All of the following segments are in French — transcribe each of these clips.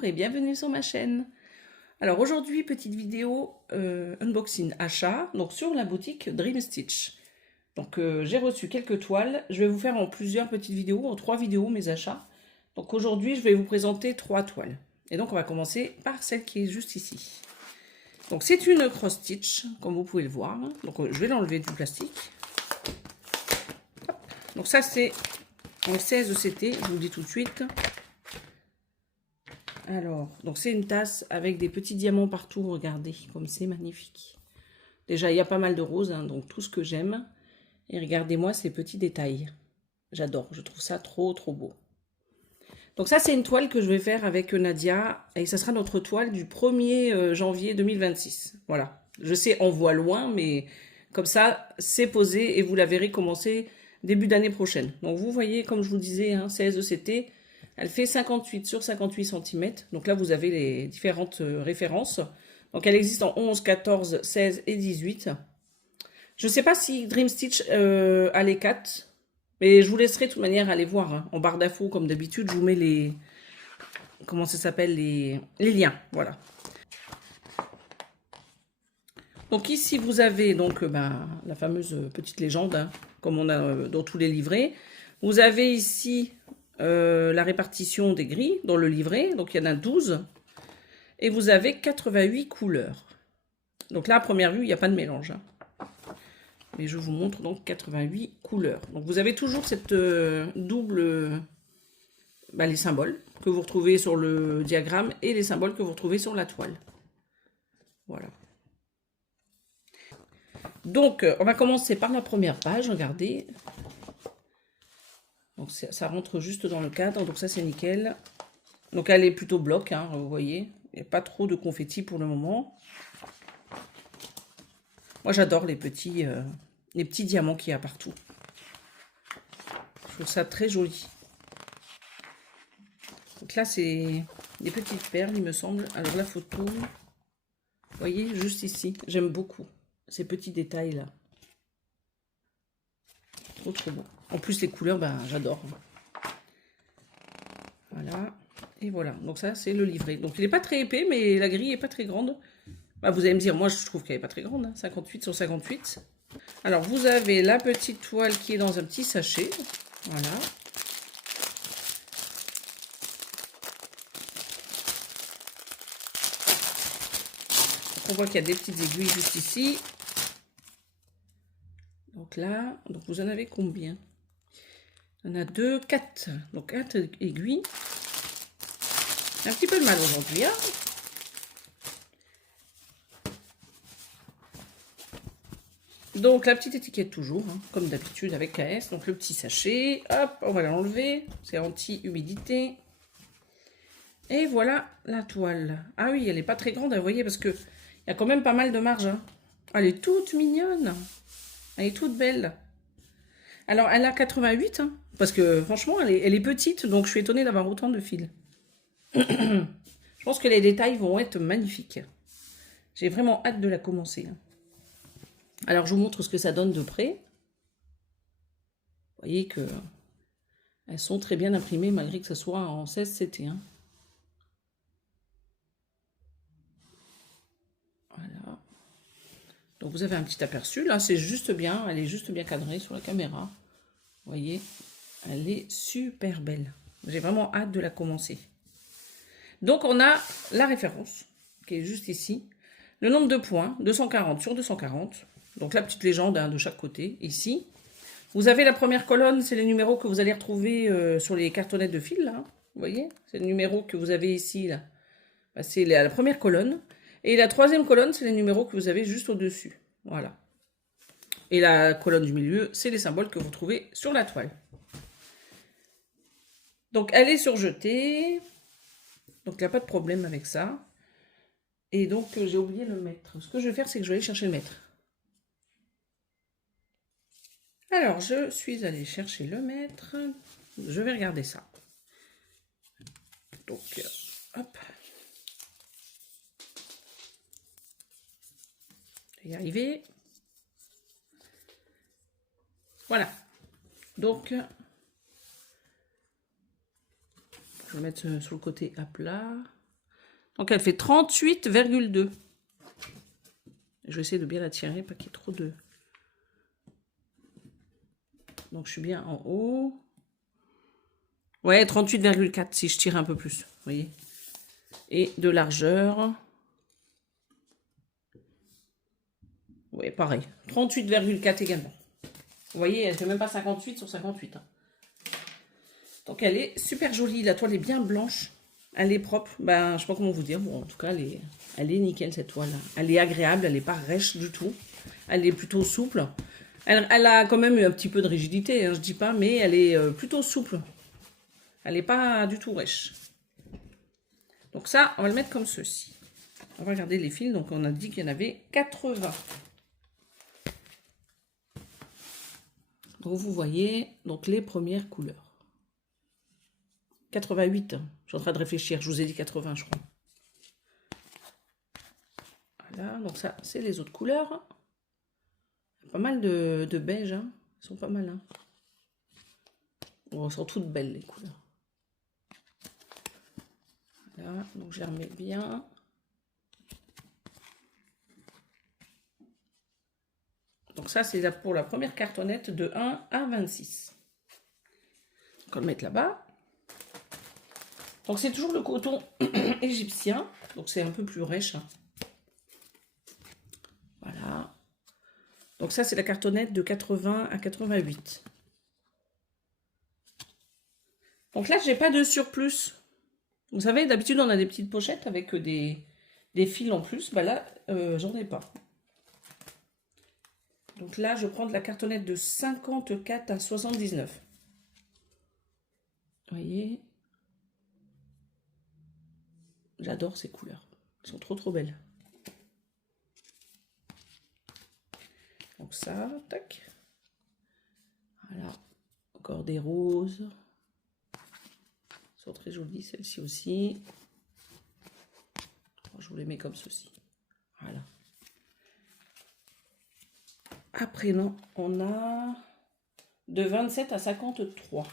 Bonjour et bienvenue sur ma chaîne. Alors aujourd'hui, petite vidéo unboxing achat donc sur la boutique Dream Stitch. Donc j'ai reçu quelques toiles, je vais vous faire en plusieurs petites vidéos, en 3 vidéos mes achats. Donc aujourd'hui, je vais vous présenter 3 toiles. Et donc on va commencer par celle qui est juste ici. Donc c'est une cross stitch, comme vous pouvez le voir. Donc je vais l'enlever du plastique. Hop. Donc ça c'est en 16 CT, je vous le dis tout de suite. Alors, donc c'est une tasse avec des petits diamants partout, regardez, comme c'est magnifique. Déjà, il y a pas mal de roses, hein, donc tout ce que j'aime. Et regardez-moi ces petits détails. J'adore, je trouve ça trop beau. Donc ça, c'est une toile que je vais faire avec Nadia, et ça sera notre toile du 1er janvier 2026. Voilà, je sais, on voit loin, mais comme ça, c'est posé, et vous la verrez commencer début d'année prochaine. Donc vous voyez, comme je vous disais, hein, 16 ECT, elle fait 58 sur 58 cm. Donc là, vous avez les différentes références. Donc elle existe en 11, 14, 16 et 18. Je ne sais pas si Dream Stitch a les 4. Mais je vous laisserai de toute manière aller voir. Hein. En barre d'infos, comme d'habitude, je vous mets les... Comment ça s'appelle les liens. Voilà. Donc ici, vous avez donc la fameuse petite légende, hein, comme on a dans tous les livrets. Vous avez ici... la répartition des grilles dans le livret, donc il y en a 12, et vous avez 88 couleurs. Donc là, à première vue, il n'y a pas de mélange. Hein. Mais je vous montre donc 88 couleurs. Donc vous avez toujours cette double... les symboles que vous retrouvez sur le diagramme et les symboles que vous retrouvez sur la toile. Voilà. Donc, on va commencer par la première page, regardez. Donc ça rentre juste dans le cadre, donc ça c'est nickel. Donc elle est plutôt bloc, hein, vous voyez. Il n'y a pas trop de confetti pour le moment. Moi j'adore les petits diamants qu'il y a partout. Je trouve ça très joli. Donc là c'est des petites perles il me semble. Alors la photo, vous voyez juste ici, j'aime beaucoup ces petits détails là. Trop beau. En plus les couleurs, j'adore. Voilà. Et voilà, donc ça c'est le livret. Donc il n'est pas très épais, mais la grille n'est pas très grande. Vous allez me dire, moi je trouve qu'elle n'est pas très grande, hein, 58 sur 58. Alors vous avez la petite toile qui est dans un petit sachet. Voilà. Donc, on voit qu'il y a des petites aiguilles juste ici. Donc là, donc vous en avez combien? On a 2, 4. Donc 4 aiguilles. Un petit peu de mal aujourd'hui, hein. Donc la petite étiquette toujours, hein, comme d'habitude avec KS. Donc le petit sachet, hop, on va l'enlever. C'est anti-humidité. Et voilà la toile. Ah oui, elle n'est pas très grande, vous voyez, parce que il y a quand même pas mal de marge. Hein. Elle est toute mignonne. Elle est toute belle. Alors elle a 88, hein, parce que franchement, elle est petite, donc je suis étonnée d'avoir autant de fils. Je pense que les détails vont être magnifiques. J'ai vraiment hâte de la commencer. Hein. Alors, je vous montre ce que ça donne de près. Vous voyez que elles sont très bien imprimées, malgré que ce soit en 16 CT. Hein. Voilà. Donc, vous avez un petit aperçu. Là, c'est juste bien. Elle est juste bien cadrée sur la caméra. Vous voyez, elle est super belle. J'ai vraiment hâte de la commencer. Donc, on a la référence, qui est juste ici. Le nombre de points, 240 sur 240. Donc la petite légende, hein, de chaque côté, ici. Vous avez la première colonne, c'est les numéros que vous allez retrouver sur les cartonnettes de fil, là. Vous voyez, c'est le numéro que vous avez ici, là. C'est la première colonne. Et la troisième colonne, c'est les numéros que vous avez juste au-dessus. Voilà. Et la colonne du milieu, c'est les symboles que vous trouvez sur la toile. Donc elle est surjetée. Donc il n'y a pas de problème avec ça. Et donc j'ai oublié le mètre. Ce que je vais faire, c'est que je vais aller chercher le mètre. Alors, je suis allée chercher le mètre. Je vais regarder ça. Donc, hop. Je vais y arriver. Voilà. Donc, je vais mettre sur le côté à plat. Donc elle fait 38,2. Je vais essayer de bien la tirer, pas qu'il y ait trop de... Donc je suis bien en haut. Ouais, 38,4 si je tire un peu plus, vous voyez. Et de largeur. Ouais, pareil. 38,4 également. Vous voyez, elle fait même pas 58 sur 58. Hein. Donc elle est super jolie. La toile est bien blanche. Elle est propre. Ben, je sais pas comment vous dire. Bon, en tout cas, elle est nickel cette toile. Elle est agréable. Elle n'est pas rêche du tout. Elle est plutôt souple. Elle a quand même eu un petit peu de rigidité, hein, je dis pas, mais elle est plutôt souple. Elle n'est pas du tout rêche. Donc ça, on va le mettre comme ceci. On va regarder les fils. Donc on a dit qu'il y en avait 80. Donc vous voyez donc les premières couleurs. 88. Hein. Je suis en train de réfléchir. Je vous ai dit 80, je crois. Voilà. Donc ça, c'est les autres couleurs. Pas mal de beige. Hein. Elles sont pas mal. Hein. Bon, elles sont toutes belles les couleurs. Voilà. Donc je les remets bien. Donc ça, c'est pour la première cartonnette de 1 à 26. Donc on va le mettre là-bas. Donc c'est toujours le coton égyptien. Donc c'est un peu plus rêche. Hein. Voilà. Donc ça, c'est la cartonnette de 80 à 88. Donc là, j'ai pas de surplus. Vous savez, d'habitude, on a des petites pochettes avec des fils en plus. Bah là, j'en ai pas. Donc là, je prends de la cartonnette de 54 à 79. Vous voyez? J'adore ces couleurs. Elles sont trop trop belles. Donc ça, tac. Voilà. Encore des roses. Elles sont très jolies, celles-ci aussi. Je vous les mets comme ceci. Voilà. Après, non, on a de 27 à 53.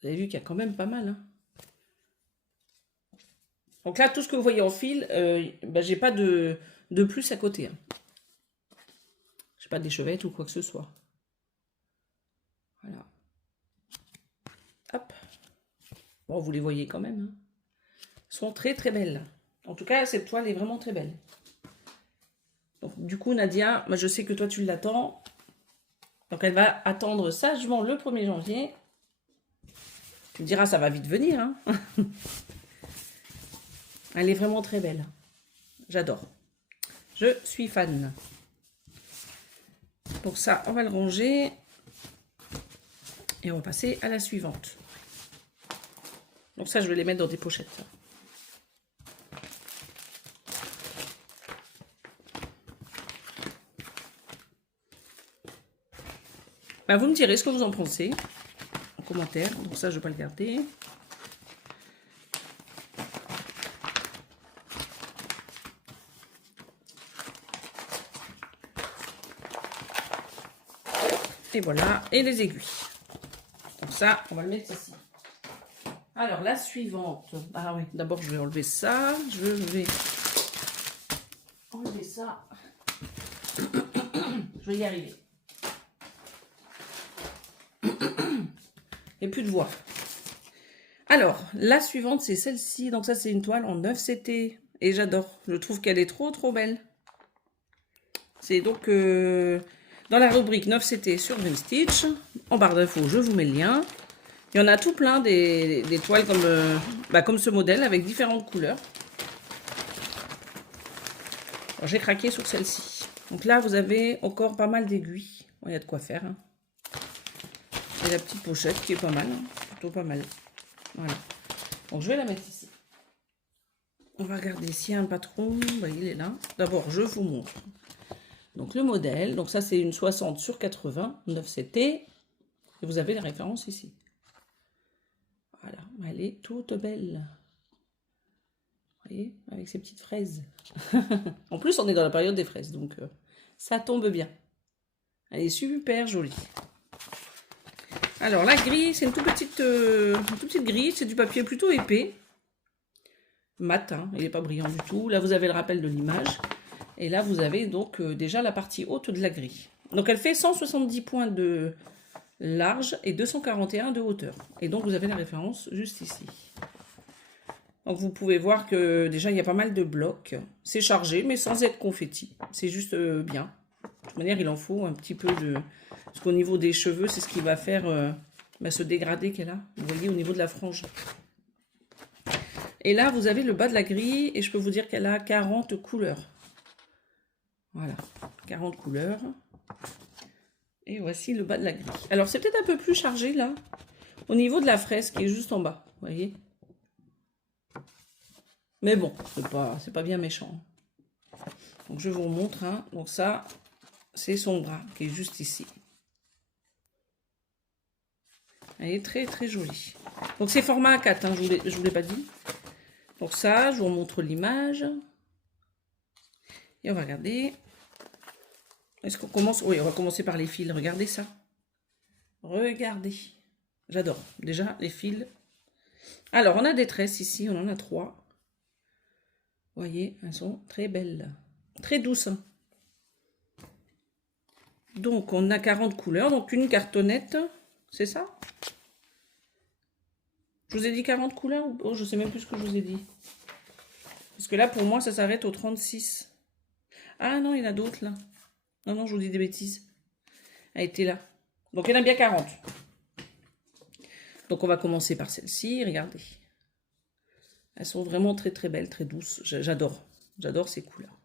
Vous avez vu qu'il y a quand même pas mal. Hein. Donc là, tout ce que vous voyez en fil, ben, j'ai pas de plus à côté. Hein. J'ai pas d'échevettes ou quoi que ce soit. Voilà. Hop. Bon, vous les voyez quand même. Hein. Elles sont très très belles. En tout cas, cette toile est vraiment très belle. Donc, du coup, Nadia, moi, je sais que toi, tu l'attends. Donc, elle va attendre sagement le 1er janvier. Tu me diras, ça va vite venir. Hein. Elle est vraiment très belle. J'adore. Je suis fan. Pour ça, on va le ranger. Et on va passer à la suivante. Donc ça, je vais les mettre dans des pochettes. Ben, vous me direz ce que vous en pensez en commentaire. Donc ça, je ne vais pas le garder. Et voilà. Et les aiguilles. Donc ça, on va le mettre ici. Alors, la suivante. Ah oui, d'abord, je vais enlever ça. Je vais enlever ça. Je vais y arriver. Et plus de voix. Alors, la suivante, c'est celle-ci. Donc ça, c'est une toile en 9 CT. Et j'adore. Je trouve qu'elle est trop, trop belle. C'est donc dans la rubrique 9 CT sur Dream Stitch. En barre d'infos, je vous mets le lien. Il y en a tout plein des toiles comme ce modèle avec différentes couleurs. J'ai craqué sur celle-ci. Donc là, vous avez encore pas mal d'aiguilles. Bon, il y a de quoi faire. Hein. Et la petite pochette qui est pas mal. Hein. Plutôt pas mal. Voilà. Donc je vais la mettre ici. On va regarder s'il y a un patron. Ben, il est là. D'abord, je vous montre. Donc le modèle. Donc ça, c'est une 60 sur 80. 9 CT. Et vous avez les références ici. Voilà. Elle est toute belle. Vous voyez, avec ces petites fraises. En plus, on est dans la période des fraises, donc ça tombe bien. Elle est super jolie. Alors la grille, c'est une toute petite grille, c'est du papier plutôt épais. Mat, hein, il n'est pas brillant du tout. Là, vous avez le rappel de l'image. Et là, vous avez donc déjà la partie haute de la grille. Donc, elle fait 170 points de large et 241 de hauteur. Et donc, vous avez la référence juste ici. Donc, vous pouvez voir que déjà, il y a pas mal de blocs. C'est chargé, mais sans être confetti. C'est juste bien. De toute manière, il en faut un petit peu de... Parce qu'au niveau des cheveux, c'est ce qui va faire ce dégradé qu'elle a. Vous voyez, au niveau de la frange. Et là, vous avez le bas de la grille. Et je peux vous dire qu'elle a 40 couleurs. Voilà, 40 couleurs. Et voici le bas de la grille. Alors, c'est peut-être un peu plus chargé, là. Au niveau de la fraise qui est juste en bas. Vous voyez? Mais bon, c'est pas bien méchant. Donc, je vous remontre. Hein. Donc, ça, c'est son bras qui est juste ici. Elle est très, très jolie. Donc, c'est format A4, hein, je vous l'ai pas dit. Donc, ça, je vous montre l'image. Et on va regarder. Est-ce qu'on commence? Oui, on va commencer par les fils. Regardez ça. Regardez. J'adore. Déjà, les fils. Alors, on a des tresses ici. On en a 3. Vous voyez, elles sont très belles. Très douces. Donc, on a 40 couleurs. Donc, une cartonnette. C'est ça? Je vous ai dit 40 couleurs? Oh, je sais même plus ce que je vous ai dit. Parce que là, pour moi, ça s'arrête au 36. Ah non, il y en a d'autres, là. Non, non, je vous dis des bêtises. Elle était là. Donc, il y en a bien 40. Donc, on va commencer par celle-ci. Regardez. Elles sont vraiment très, très belles, très douces. J'adore. J'adore ces couleurs.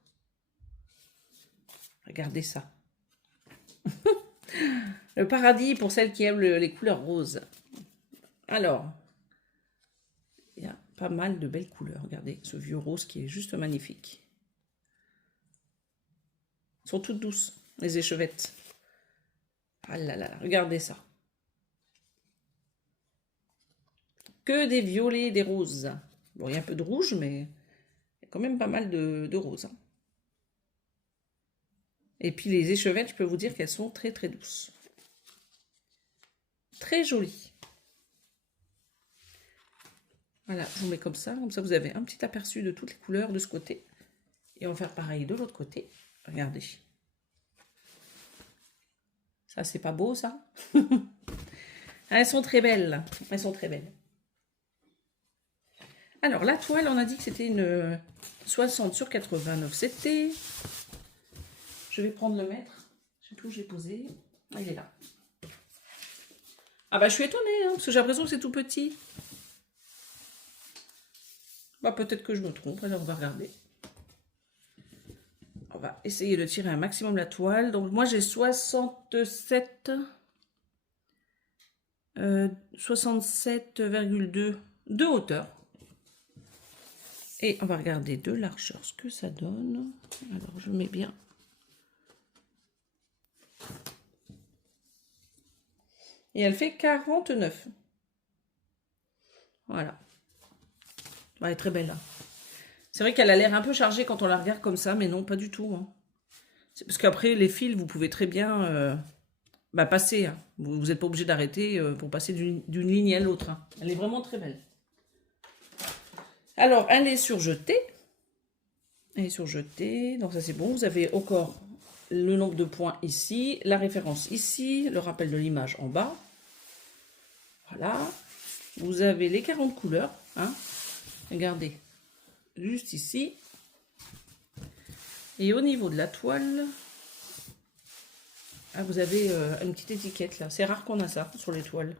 Regardez ça. Le paradis pour celles qui aiment les couleurs roses. Alors, il y a pas mal de belles couleurs. Regardez ce vieux rose qui est juste magnifique. Elles sont toutes douces, les échevettes. Ah là là, regardez ça. Que des violets et des roses. Bon, il y a un peu de rouge, mais il y a quand même pas mal de roses. Hein. Et puis les échevettes, je peux vous dire qu'elles sont très très douces. Très jolies. Voilà, je vous mets comme ça vous avez un petit aperçu de toutes les couleurs de ce côté. Et on va faire pareil de l'autre côté. Regardez. Ça, c'est pas beau, ça? Elles sont très belles. Elles sont très belles. Alors, la toile, on a dit que c'était une 60 sur 89. C'était... Je vais prendre le mètre. Je sais plus où j'ai posé. Ah, il est là. Ah bah, je suis étonnée, hein, parce que j'ai l'impression que c'est tout petit. Bah, peut-être que je me trompe. Alors, on va regarder. On va essayer de tirer un maximum la toile. Donc, moi, j'ai 67... 67,2 de hauteur. Et on va regarder de largeur ce que ça donne. Alors, je mets bien. Et elle fait 49. Voilà. Elle est très belle. Hein. C'est vrai qu'elle a l'air un peu chargée quand on la regarde comme ça, mais non, pas du tout. Hein. C'est parce qu'après, les fils, vous pouvez très bien passer. Hein. Vous n'êtes pas obligé d'arrêter pour passer d'une ligne à l'autre. Hein. Elle est vraiment très belle. Alors, elle est surjetée. Elle est surjetée. Donc, ça, c'est bon. Vous avez encore le nombre de points ici, la référence ici, le rappel de l'image en bas. Voilà. Vous avez les 40 couleurs. Hein. Regardez. Juste ici. Et au niveau de la toile, vous avez une petite étiquette là. C'est rare qu'on a ça sur les toiles.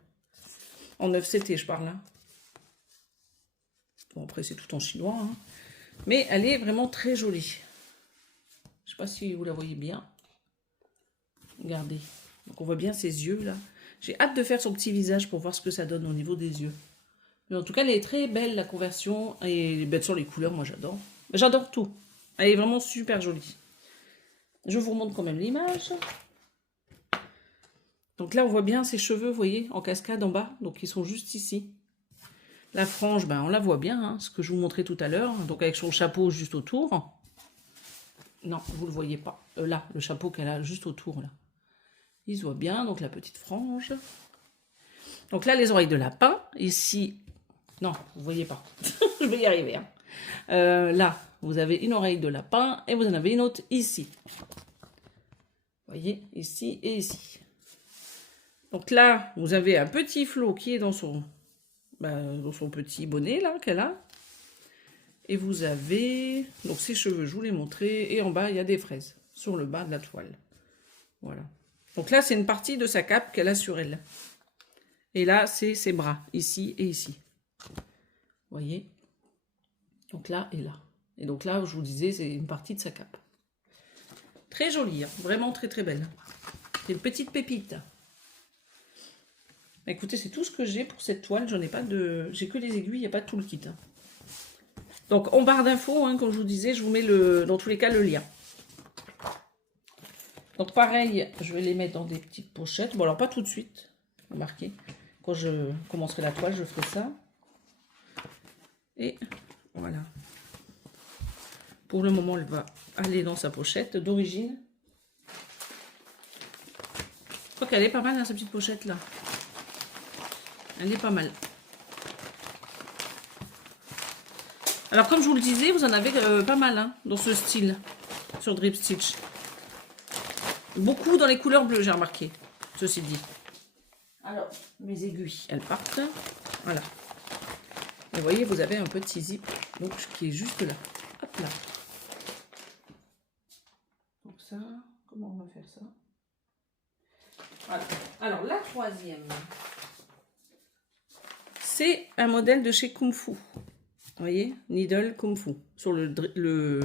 En 9CT, je parle là. Bon, après, c'est tout en chinois. Hein. Mais elle est vraiment très jolie. Je sais pas si vous la voyez bien. Regardez. Donc, on voit bien ses yeux là. J'ai hâte de faire son petit visage pour voir ce que ça donne au niveau des yeux. Mais en tout cas, elle est très belle, la conversion. Et bien sûr, les couleurs, moi, j'adore. J'adore tout. Elle est vraiment super jolie. Je vous remontre quand même l'image. Donc là, on voit bien ses cheveux, vous voyez, en cascade en bas. Donc, ils sont juste ici. La frange, on la voit bien, hein, ce que je vous montrais tout à l'heure. Donc, avec son chapeau juste autour. Non, vous ne le voyez pas. Là, le chapeau qu'elle a juste autour, là. Il se voit bien, donc la petite frange. Donc là, les oreilles de lapin, ici, non, vous voyez pas, je vais y arriver. Hein. Là, vous avez une oreille de lapin et vous en avez une autre ici. Vous voyez, ici et ici. Donc là, vous avez un petit flot qui est dans son petit bonnet là qu'elle a. Et vous avez donc ses cheveux, je vous l'ai montré. Et en bas, il y a des fraises sur le bas de la toile. Voilà. Donc là, c'est une partie de sa cape qu'elle a sur elle. Et là, c'est ses bras, ici et ici. Vous voyez? Donc là et là. Et donc là, je vous disais, c'est une partie de sa cape. Très jolie, hein, vraiment très très belle. C'est une petite pépite. Écoutez, c'est tout ce que j'ai pour cette toile. J'en ai pas de... J'ai que les aiguilles, il n'y a pas tout le kit. Hein. Donc en barre d'infos, hein, comme je vous disais, je vous mets dans tous les cas le lien. Donc pareil, je vais les mettre dans des petites pochettes. Bon alors pas tout de suite, remarquez. Quand je commencerai la toile, je ferai ça. Et voilà. Pour le moment, elle va aller dans sa pochette d'origine. Je crois qu'elle est pas mal, hein, sa petite pochette là. Elle est pas mal. Alors comme je vous le disais, vous en avez pas mal hein, dans ce style, sur Drip Stitch. Beaucoup dans les couleurs bleues, j'ai remarqué, ceci dit. Alors, mes aiguilles, elles partent. Voilà. Et vous voyez, vous avez un petit zip donc, qui est juste là. Hop là. Donc ça, comment on va faire ça? Voilà. Alors, la troisième, c'est un modèle de chez Kung Fu. Vous voyez, Needle Kung Fu. Sur le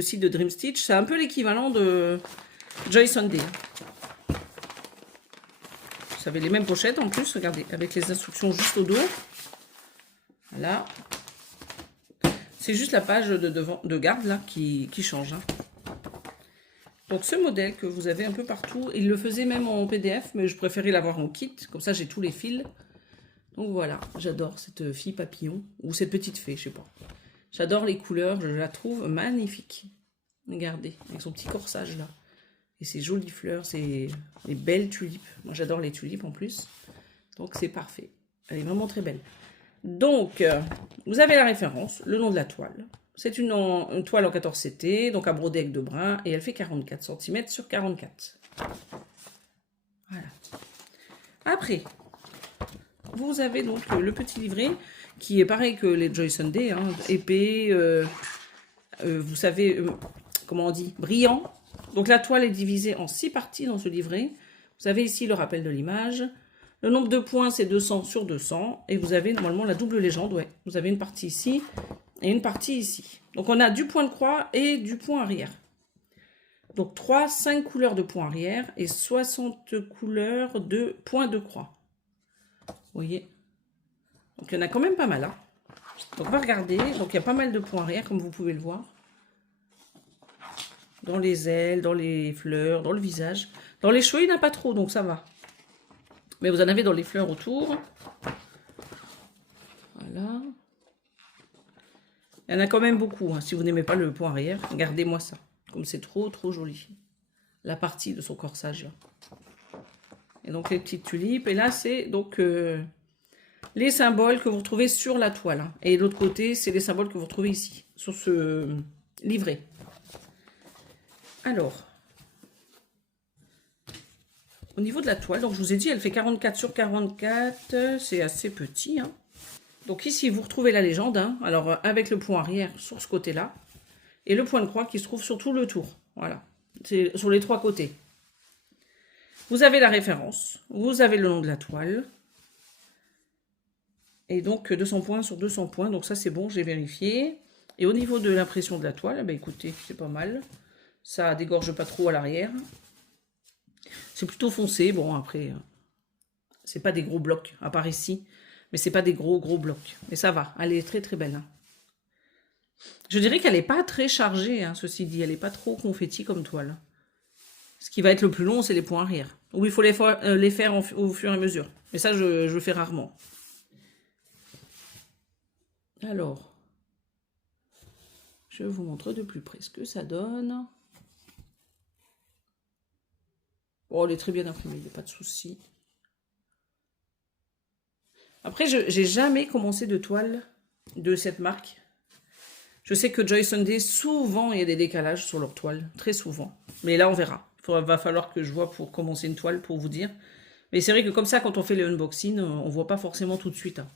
site de Dream Stitch. C'est un peu l'équivalent de Joy Sunday. Vous avez les mêmes pochettes en plus, regardez, avec les instructions juste au dos. Voilà. C'est juste la page de garde là qui change. Hein. Donc ce modèle que vous avez un peu partout, il le faisait même en PDF, mais je préférais l'avoir en kit, comme ça j'ai tous les fils. Donc voilà, j'adore cette fille papillon, ou cette petite fée, je sais pas. J'adore les couleurs, je la trouve magnifique. Regardez, avec son petit corsage là. Et ces jolies fleurs, ces belles tulipes. Moi, j'adore les tulipes en plus. Donc, c'est parfait. Elle est vraiment très belle. Donc, vous avez la référence, le nom de la toile. C'est une toile en 14 CT, donc à broder avec 2 brins. Et elle fait 44 cm sur 44. Voilà. Après, vous avez donc le petit livret qui est pareil que les Joy Sunday. Hein, épais, vous savez, comment on dit, brillant. Donc la toile est divisée en 6 parties dans ce livret. Vous avez ici le rappel de l'image. Le nombre de points, c'est 200 sur 200. Et vous avez normalement la double légende. Ouais. Vous avez une partie ici et une partie ici. Donc on a du point de croix et du point arrière. Donc 5 couleurs de point arrière et 60 couleurs de points de croix. Vous voyez? Donc il y en a quand même pas mal. Hein. Donc on va regarder. Donc il y a pas mal de points arrière comme vous pouvez le voir. Dans les ailes, dans les fleurs, dans le visage. Dans les cheveux, il n'y en a pas trop, donc ça va. Mais vous en avez dans les fleurs autour. Voilà. Il y en a quand même beaucoup. Hein. Si vous n'aimez pas le point arrière, regardez-moi ça. Comme c'est trop, trop joli. La partie de son corsage. Là. Et donc les petites tulipes. Et là, c'est donc les symboles que vous retrouvez sur la toile. Hein. Et de l'autre côté, c'est les symboles que vous retrouvez ici, sur ce livret. Alors, au niveau de la toile, donc je vous ai dit, elle fait 44 sur 44, c'est assez petit. Hein. Donc ici, vous retrouvez la légende, hein, alors avec le point arrière sur ce côté-là, et le point de croix qui se trouve sur tout le tour. Voilà, c'est sur les 3 côtés. Vous avez la référence, vous avez le nom de la toile, et donc 200 points sur 200 points, donc ça c'est bon, j'ai vérifié. Et au niveau de l'impression de la toile, bah, écoutez, c'est pas mal. Ça dégorge pas trop à l'arrière. C'est plutôt foncé. Bon, après, c'est pas des gros blocs, à part ici. Mais c'est pas des gros blocs. Mais ça va, elle est très très belle. Hein. Je dirais qu'elle n'est pas très chargée, hein, ceci dit. Elle n'est pas trop confetti comme toile. Ce qui va être le plus long, c'est les points arrière. Où il faut les faire au fur et à mesure. Mais ça, je le fais rarement. Alors, je vous montre de plus près ce que ça donne. Oh, elle est très bien imprimée, il n'y a pas de souci. Après, j'ai jamais commencé de toile de cette marque. Je sais que Joy Sunday, souvent, il y a des décalages sur leur toile. Très souvent. Mais là, on verra. Va falloir que je vois pour commencer une toile, pour vous dire. Mais c'est vrai que comme ça, quand on fait les unboxings, on voit pas forcément tout de suite. Hein.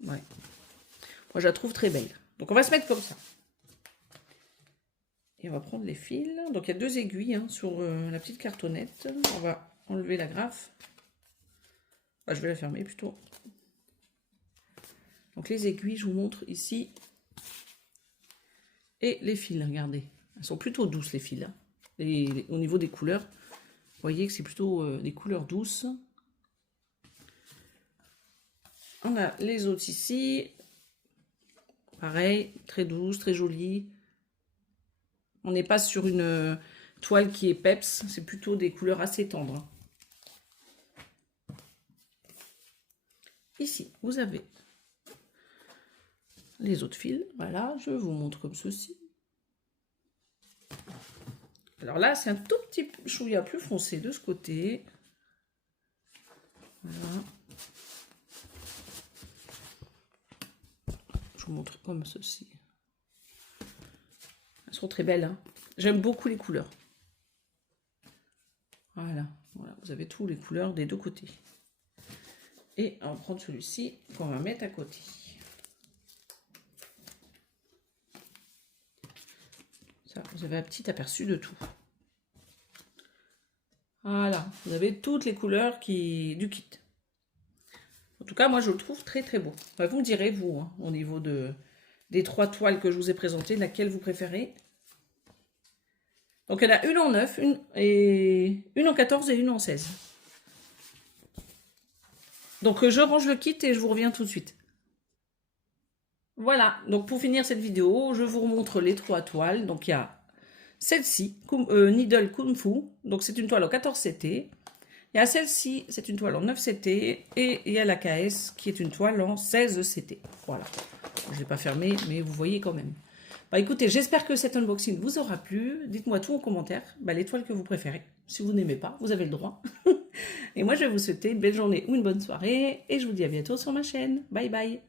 Ouais. Moi, je la trouve très belle. Donc, on va se mettre comme ça. Et on va prendre les fils. Donc, il y a 2 aiguilles hein, sur la petite cartonnette. On va enlever la graffe. Enfin, je vais la fermer plutôt. Donc, les aiguilles, je vous montre ici. Et les fils, regardez. Elles sont plutôt douces, les fils. Hein. Au niveau des couleurs, vous voyez que c'est plutôt des couleurs douces. On a les autres ici. Pareil, très douce, très jolie. On n'est pas sur une toile qui est peps, c'est plutôt des couleurs assez tendres. Ici, vous avez les autres fils. Voilà, je vous montre comme ceci. Alors là, c'est un tout petit chouïa plus foncé de ce côté. Voilà. Je vous montre comme ceci. Elles sont très belles. Hein. J'aime beaucoup les couleurs. Voilà. Voilà, vous avez tous les couleurs des 2 côtés. Et on va prendre celui-ci qu'on va mettre à côté. Ça, vous avez un petit aperçu de tout. Voilà, vous avez toutes les couleurs du kit. En tout cas, moi, je le trouve très, très beau. Enfin, vous me direz, vous, hein, au niveau des 3 toiles que je vous ai présentées, laquelle vous préférez. Donc, il y en a une en 9, une en 14 et une en 16. Donc, je range le kit et je vous reviens tout de suite. Voilà, donc pour finir cette vidéo, je vous remontre les 3 toiles. Donc, il y a celle-ci, Needle Kung Fu. Donc, c'est une toile en 14 CT. Il y a celle-ci, c'est une toile en 9 CT. Et il y a la KS qui est une toile en 16 CT. Voilà. Je ne l'ai pas fermée, mais vous voyez quand même. Bah, écoutez, j'espère que cet unboxing vous aura plu. Dites-moi tout en commentaire, les toiles que vous préférez. Si vous n'aimez pas, vous avez le droit. Et moi, je vais vous souhaiter une belle journée ou une bonne soirée. Et je vous dis à bientôt sur ma chaîne. Bye bye.